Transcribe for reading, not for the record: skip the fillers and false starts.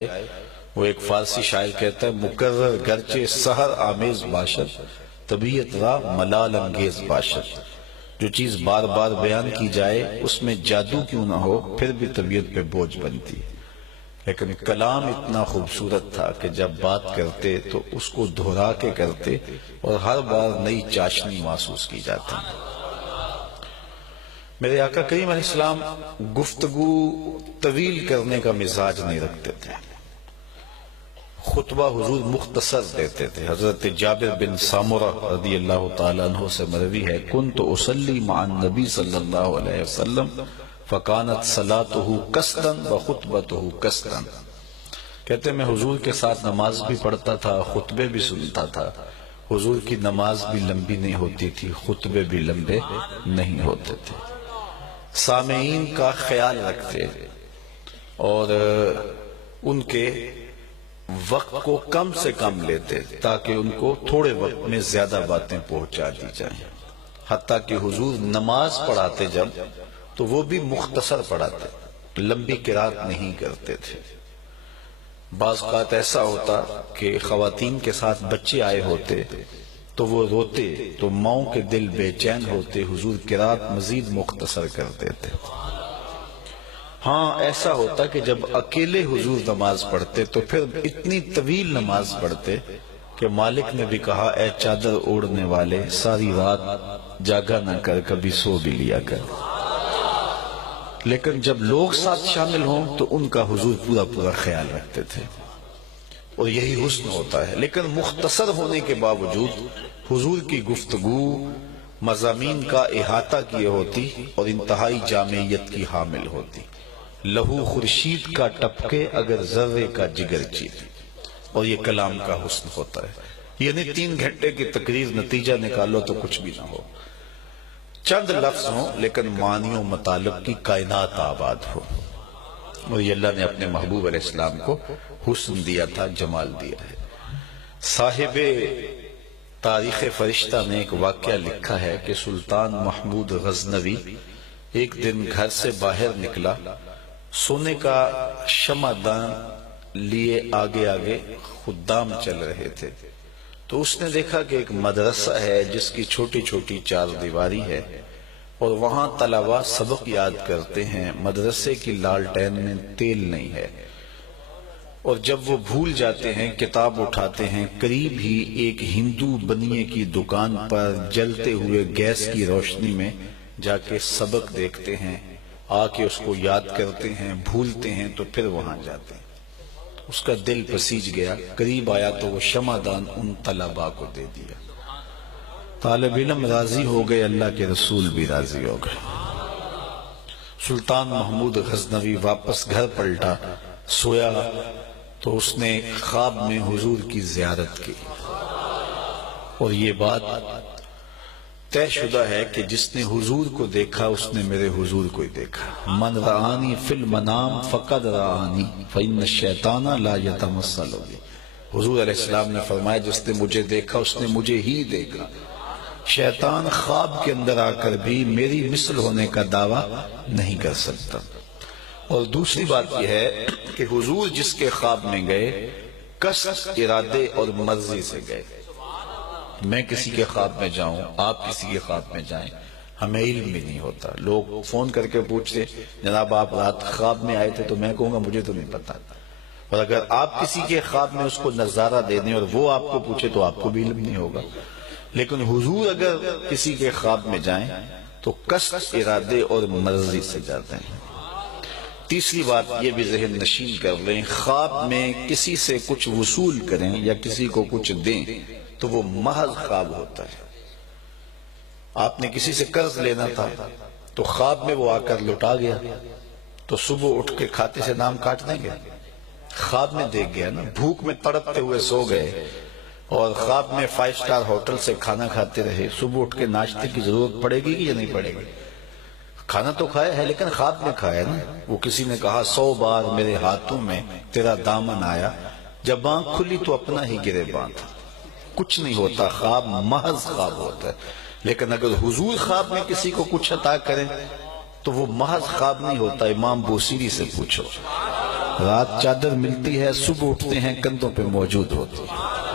وہ ایک فارسی شاعر کہتا ہے مکرر گرچہ سحر آمیز باشد طبیعت را ملال انگیز باشد. جو چیز بار بار بیان کی جائے اس میں جادو کیوں نہ ہو پھر بھی طبیعت پہ بوجھ بنتی. لیکن کلام اتنا خوبصورت تھا کہ جب بات کرتے تو اس کو دہرا کے کرتے اور ہر بار نئی چاشنی محسوس کی جاتی. میرے آقا کریم علیہ السلام گفتگو طویل کرنے کا مزاج نہیں رکھتے تھے. خطبہ حضور مختصر دیتے تھے. حضرت جابر بن سامرہ رضی اللہ تعالیٰ عنہ سے مروی ہے کنت اصلی مع النبی صلی اللہ علیہ وسلم فکانت صلاته قصدا وخطبته قصدا. کہتے میں حضور کے ساتھ نماز بھی پڑھتا تھا خطبے بھی سنتا تھا. حضور کی نماز بھی لمبی نہیں ہوتی تھی خطبے بھی لمبے نہیں ہوتے تھے. سامعین کا خیال رکھتے اور ان کے وقت کو کم سے کم لیتے تاکہ ان کو تھوڑے وقت میں زیادہ باتیں پہنچا دی جائیں. حتیٰ کہ حضور نماز پڑھاتے جب تو وہ بھی مختصر پڑھاتے, لمبی قرات نہیں کرتے تھے. بعض اوقات ایسا ہوتا کہ خواتین کے ساتھ بچے آئے ہوتے تو وہ روتے تو ماؤں کے دل بے چین ہوتے, حضور قرات مزید مختصر کر دیتے. ہاں ایسا ہوتا کہ جب اکیلے حضور نماز پڑھتے تو پھر اتنی طویل نماز پڑھتے کہ مالک نے بھی کہا اے چادر اوڑھنے والے ساری رات جاگا نہ کر کبھی سو بھی لیا کر. لیکن جب لوگ ساتھ شامل ہوں تو ان کا حضور پورا پورا خیال رکھتے تھے اور یہی حسن ہوتا ہے. لیکن مختصر ہونے کے باوجود حضور کی گفتگو مضامین کا احاطہ کیے ہوتی اور انتہائی جامعیت کی حامل ہوتی. لہو خورشید کا ٹپکے اگر ذرے کا جگر چیر, اور یہ کلام کا حسن ہوتا ہے. یعنی 3 گھنٹے کی تقریر نتیجہ نکالو تو کچھ بھی نہ ہو, چند لفظ ہوں لیکن معنی و مطالب کی کائنات آباد ہو. اور یہ اللہ نے اپنے محبوب علیہ السلام کو حسن دیا تھا, جمال دیا ہے. صاحب تاریخ فرشتہ نے ایک واقعہ لکھا ہے کہ سلطان محمود غزنوی ایک دن گھر سے باہر نکلا, سونے کا شمعدان لیے آگے آگے خدام چل رہے تھے. تو اس نے دیکھا کہ ایک مدرسہ ہے جس کی چھوٹی چھوٹی 4 دیواری ہے اور وہاں طلباء سبق یاد کرتے ہیں. مدرسے کی لالٹین میں تیل نہیں ہے اور جب وہ بھول جاتے ہیں کتاب اٹھاتے ہیں. قریب ہی ایک ہندو بنیے کی دکان پر جلتے ہوئے گیس کی روشنی میں جا کے سبق دیکھتے ہیں, آ کے اس کو یاد کرتے ہیں, بھولتے ہیں تو پھر وہاں جاتے ہیں. اس کا دل پسیج گیا, قریب آیا تو وہ شمعدان ان طلباء کو دے دیا. طالب علم راضی ہو گئے, اللہ کے رسول بھی راضی ہو گئے. سلطان محمود غزنوی واپس گھر پلٹا, سویا تو اس نے خواب میں حضور کی زیارت کی اور یہ بات طے شدہ ہے کہ جس نے حضور کو دیکھا اس نے میرے حضور کو ہی دیکھا. من رآنی فی المنام فقد رآنی فإن الشیطان لا یتمثل بی. حضور علیہ السلام نے فرمایا جس نے مجھے دیکھا اس نے مجھے ہی دیکھا. شیطان خواب کے اندر آ کر بھی میری مثل ہونے کا دعویٰ نہیں کر سکتا. اور دوسری بات یہ ہے کہ حضور جس کے خواب میں گئے قصد, ارادے اور مرضی سے گئے. میں کسی کے خواب میں جاؤں, آپ کسی کے خواب میں جائیں, ہمیں علم بھی نہیں ہوتا. لوگ فون کر کے پوچھتے جناب آپ رات خواب میں آئے تھے تو میں کہوں گا مجھے تو نہیں پتا. اور اگر آپ کسی کے خواب میں اس کو نظارہ دے دیں اور وہ آپ کو پوچھے تو آپ کو بھی علم نہیں ہوگا. لیکن حضور اگر کسی کے خواب میں جائیں تو قصد, ارادے اور مرضی سے جاتے ہیں. تیسری بات یہ بھی ذہن نشین کر لیں, خواب میں کسی سے کچھ وصول کریں یا کسی کو کچھ دیں تو وہ محض خواب ہوتا ہے. آپ نے کسی سے قرض لینا تھا تو خواب میں وہ آ کر لٹا گیا تو صبح اٹھ کے کھاتے سے نام کاٹ دیں گے؟ خواب میں دیکھ گیا نا, بھوک میں تڑپتے ہوئے سو گئے اور خواب میں 5 اسٹار ہوٹل سے کھانا کھاتے رہے, صبح اٹھ کے ناشتے کی ضرورت پڑے گی یا نہیں پڑے گی؟ کھانا تو کھایا ہے لیکن خواب میں کھایا نا. وہ کسی نے کہا 100 بار میرے ہاتھوں میں تیرا دامن آیا, جب آنکھ کھلی تو اپنا ہی گریباں تھا. کچھ نہیں ہوتا, خواب محض خواب ہوتا ہے. لیکن اگر حضور خواب میں کسی کو کچھ عطا کریں تو وہ محض خواب نہیں ہوتا. امام بوصیری سے پوچھو. رات چادر ملتی ہے، صبح اٹھتے ہیں کندھوں پہ موجود ہوتی ہے۔